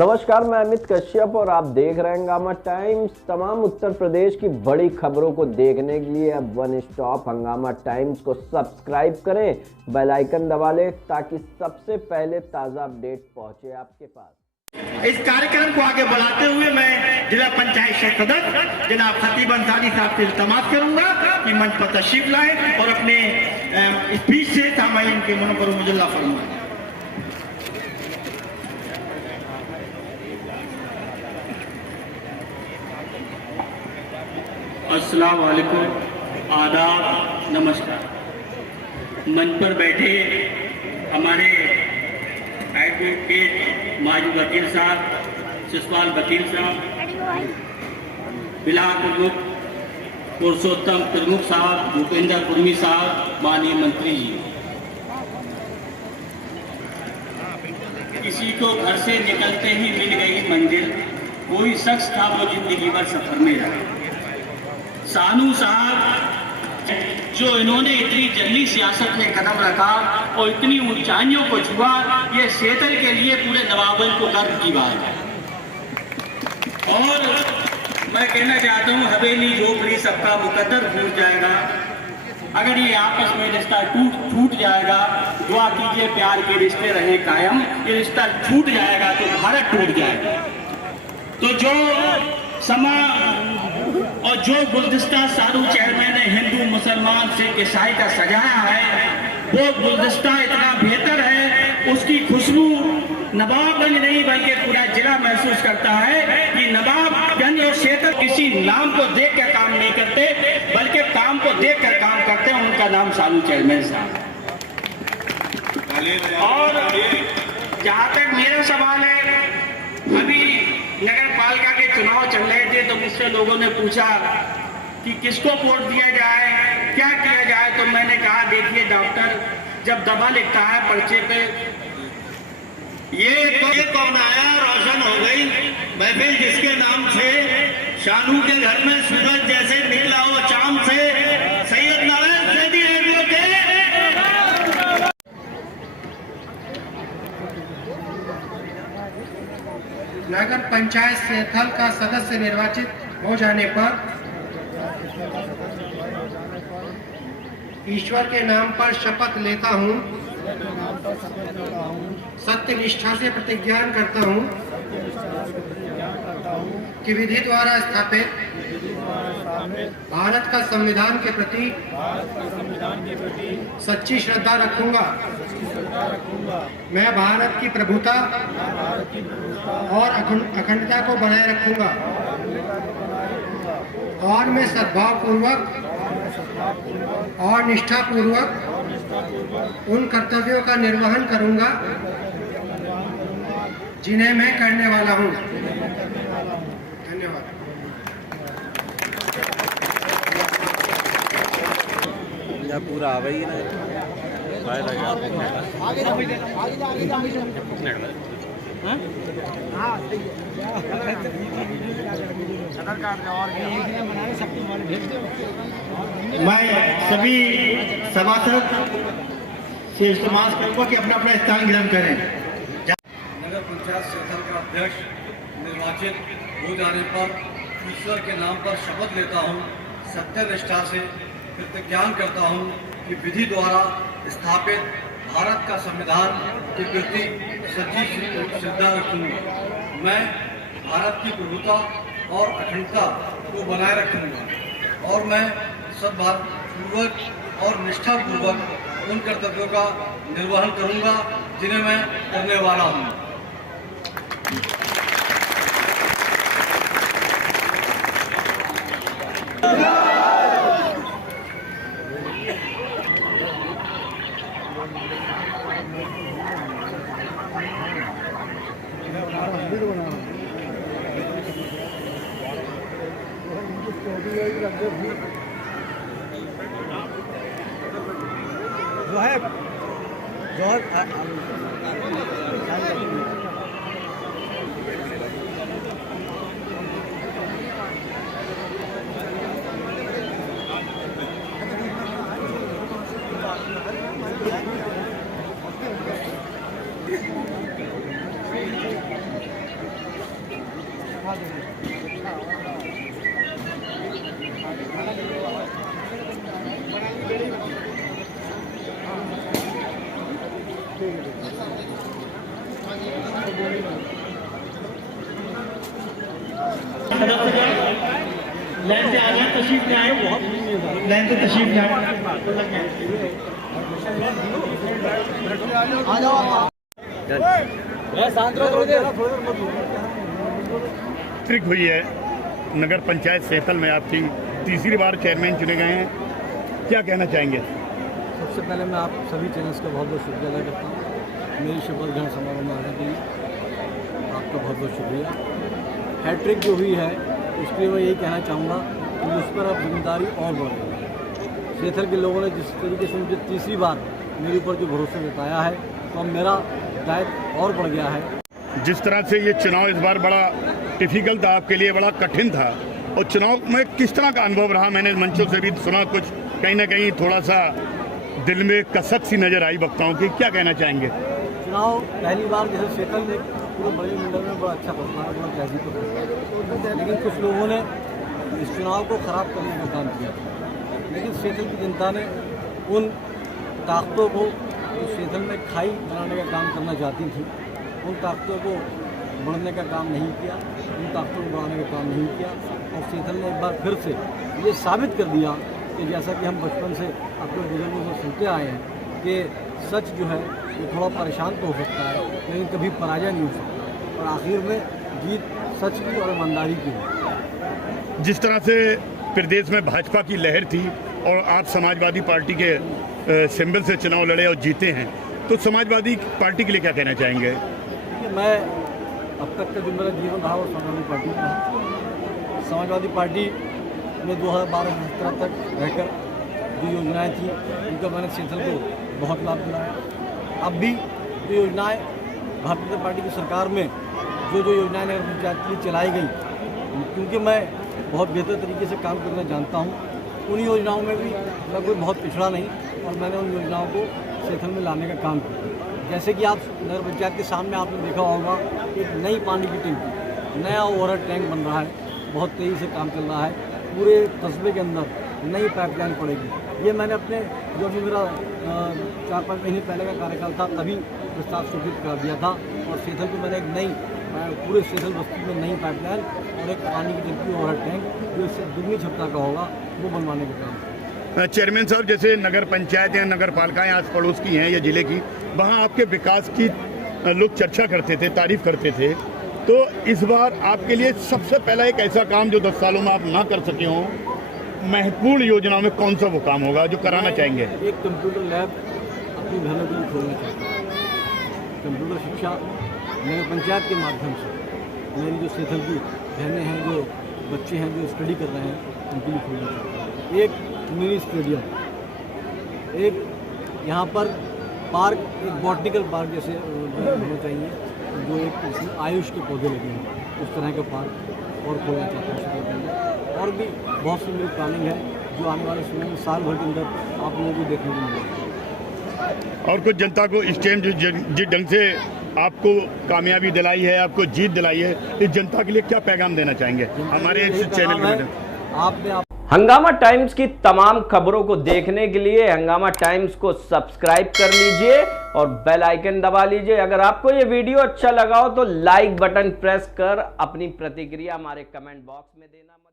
नमस्कार, मैं अमित कश्यप और आप देख रहे हैं हंगामा टाइम्स। तमाम उत्तर प्रदेश की बड़ी खबरों को देखने के लिए अब वन स्टॉप हंगामा टाइम्स को सब्सक्राइब करें, बेल आइकन दबा लें ताकि सबसे पहले ताज़ा अपडेट पहुंचे आपके पास। इस कार्यक्रम को आगे बढ़ाते हुए मैं जिला पंचायत सदस्य जनाब खतीब अंसारी साहब से इल्तमास करूंगा कि मंच पर तशरीफ लाएं और अपने स्पीच से सामाइन के मनों पर मुजल्ला फरमाएं। अस्सलाम वालेकुम, आदाब, नमस्कार। मंच पर बैठे हमारे एडवोकेट माजी वकील साहब, शिशपाल वकील साहब, बिलाल प्रमुख पुरुषोत्तम प्रमुख साहब, भूपेंद्र कुर्मी साहब, माननीय मंत्री जी, किसी को घर से निकलते ही मिल गई मंजिल, कोई शख्स था वो जिंदगी भर सफर में रहा। सानू साहब जो इन्होंने इतनी जल्दी सियासत में कदम रखा और इतनी ऊंचाइयों को छुआ, ये सेतल के लिए पूरे नवाबन को गर्व की बात है। और मैं कहना चाहता हूँ, हवेली झोपड़ी सबका मुकद्दर फूट जाएगा, अगर ये आपस में रिश्ता टूट जाएगा, दुआ कीजिए प्यार के रिश्ते रहे कायम, ये रिश्ता छूट जाएगा तो भारत टूट जाएगा। तो जो समा और जो गुलदस्ता सारू चेयरमैन ने हिंदू मुसलमान सिख ईसाई का सजाया है, वो गुलदस्ता इतना बेहतर है, उसकी खुशबू नवाबगंज नहीं बल्कि पूरा जिला महसूस करता है कि नवाबगंज और सेतल किसी नाम को देख कर काम नहीं करते बल्कि काम को देख कर काम करते हैं। उनका नाम सारू चेयरमैन साहब। और जहाँ तक मेरा सवाल है, अभी नगर पालिका के चुनाव चल रहे थे तो मुझसे लोगों ने पूछा कि किसको वोट दिया जाए, क्या किया जाए, तो मैंने कहा देखिए डॉक्टर जब दवा लिखता है पर्चे पे, ये कौन आया रोशन हो गई महफिल जिसके नाम से, शानू के घर में सूरज जैसे निकला हो चांद से, सैयद नारायण सैदी रेडियो के नगर पंचायत सेथल का सदस्य निर्वाचित हो जाने पर ईश्वर के नाम पर शपथ लेता हूँ, सत्य निष्ठा से प्रतिज्ञा करता हूँ कि विधि द्वारा स्थापित भारत का संविधान के प्रति सच्ची श्रद्धा रखूंगा। मैं भारत की प्रभुता और अखंडता को बनाए रखूंगा और मैं सद्भाव पूर्वक और निष्ठा पूर्वक उन कर्तव्यों का निर्वहन करूंगा जिन्हें मैं करने वाला हूं। धन्यवाद। पूरा आवे ही ना मैं सभी सभासद से इल्तिमास करूंगा कि अपना अपना स्थान ग्रहण करें। नगर पंचायत सेथल का अध्यक्ष निर्वाचित हो जाने पर ईश्वर के नाम पर शपथ लेता हूं, सत्य निष्ठा से प्रतिज्ञा करता हूं कि विधि द्वारा स्थापित भारत का संविधान के प्रति सच्ची श्रद्धा रखूंगा। मैं भारत की प्रभुता और अखंडता को बनाए रखूंगा और मैं सद्भावपूर्वक और निष्ठापूर्वक उन कर्तव्यों का निर्वहन करूंगा जिन्हें मैं करने वाला हूं। तशरीफ ले आए, लाइन से तशरीफ ले आए। ट्रिक हुई है नगर पंचायत सैथल में आपकी तीसरी बार चेयरमैन चुने गए हैं, क्या कहना चाहेंगे? सबसे पहले मैं आप सभी चैनल्स का बहुत बहुत शुक्रिया अदा करता हूँ मेरी शपथ ग्रहण समारोह में आने के लिए। आपका बहुत बहुत शुक्रिया। हैट्रिक जो हुई है उसके लिए मैं यही कहना चाहूँगा कि मुझ पर अब जिम्मेदारी और बढ़ गई है। सैथल के लोगों ने जिस तरीके से मुझे तीसरी बार मेरे ऊपर जो भरोसा जताया है तो अब मेरा दायित्व और बढ़ गया है। जिस तरह से ये चुनाव इस बार बड़ा डिफिकल्ट था आपके लिए, बड़ा कठिन था, और चुनाव में किस तरह का अनुभव रहा? मैंने मंचों से भी सुना कुछ कहीं ना कहीं थोड़ा सा दिल में कसक सी नजर आई वक्ताओं की, क्या कहना चाहेंगे? चुनाव पहली बार जैसे सैथल में पूरे बड़े मंडल में बड़ा अच्छा फैसला है, बड़ा तहजीब का फैसला, लेकिन कुछ लोगों ने इस चुनाव को ख़राब करने का काम किया। लेकिन सैथल की जनता ने उन ताकतों को जो सैथल में खाई बनाने का काम करना चाहती थी, उन ताकतों को बढ़ने का काम नहीं किया, उन ताकतों को बढ़ाने का काम नहीं किया। और सैथल ने एक बार फिर से ये साबित कर दिया कि जैसा कि हम बचपन से अपने बुजुर्गों से सुनते आए हैं कि सच जो है ये थोड़ा परेशान तो हो सकता है लेकिन कभी पराजय नहीं हो सकता, और आखिर में जीत सच की और ईमानदारी की है। जिस तरह से प्रदेश में भाजपा की लहर थी और आप समाजवादी पार्टी के सिंबल से चुनाव लड़े और जीते हैं, तो समाजवादी पार्टी के लिए क्या कहना चाहेंगे? मैं अब तक का जो मेरा जीवन रहा वो समाजवादी पार्टी का है। समाजवादी पार्टी में 2012-2017 तक रहकर जो योजनाएं थी उनका मैंने सैथल को बहुत लाभ दिलाया। अब भी जो योजनाएं भारतीय जनता पार्टी की सरकार में जो योजनाएं नगर पंचायत के लिए चलाई गई, क्योंकि मैं बहुत बेहतर तरीके से काम करना जानता हूँ, उन योजनाओं में भी मैं कोई बहुत पिछड़ा नहीं, और मैंने उन योजनाओं को सैथल में लाने का काम किया। जैसे कि आप नगर पंचायत के सामने आपने देखा होगा एक नई पानी की टंकी, नया ओवरहेड टैंक बन रहा है, बहुत तेज़ी से काम चल रहा है। पूरे कस्बे के अंदर नई पाइपलाइन पड़ेगी। ये मैंने अपने जो भी मेरा 4-5 महीने पहले का कार्यकाल था तभी प्रस्ताव स्वीकृत कर दिया था, और सैथल को मैंने एक नई पूरे सैथल बस्ती में नई पाइपलाइन और एक पानी की टंकी ओवरहेड टैंक जो इससे दुगनी क्षमता का होगा वो बनवाने का काम। चेयरमैन साहब, जैसे नगर पंचायत या नगर पालिकाएँ आस पड़ोस की हैं या जिले की, वहाँ आपके विकास की लोग चर्चा करते थे, तारीफ करते थे, तो इस बार आपके लिए सबसे पहला एक ऐसा काम जो 10 सालों में आप ना कर सके हों, महत्वपूर्ण योजनाओं में कौन सा वो काम होगा जो कराना चाहेंगे? एक कंप्यूटर लैब अपनी बहनों के लिए खोलना चाहता हूँ। कंप्यूटर शिक्षा नगर पंचायत के माध्यम से मेरी जो सैथल की बहनें हैं, जो बच्चे हैं जो स्टडी कर रहे हैं, उनके लिए खोलना चाहता हूँ। एक मिनी स्टेडियम, एक यहाँ पर पार्क, एक बॉटनिकल पार्क जैसे होना चाहिए, जो एक इसमें आयुष के पौधे लगे हैं, उस तरह का पार्क और खोलना चाहता हूँ। और भी बहुत सी मेरी प्लानिंग है जो आने वाले समय में साल भर के अंदर आप लोगों को देखने को मिलेगा। और कुछ जनता को इस टाइम जिस ढंग से आपको कामयाबी दिलाई है, आपको जीत दिलाई है, इस जनता के लिए क्या पैगाम देना चाहेंगे हमारे इस चैनल के माध्यम? हंगामा टाइम्स की तमाम खबरों को देखने के लिए हंगामा टाइम्स को सब्सक्राइब कर लीजिए और बेल आइकन दबा लीजिए। अगर आपको ये वीडियो अच्छा लगा हो तो लाइक बटन प्रेस कर अपनी प्रतिक्रिया हमारे कमेंट बॉक्स में देना मत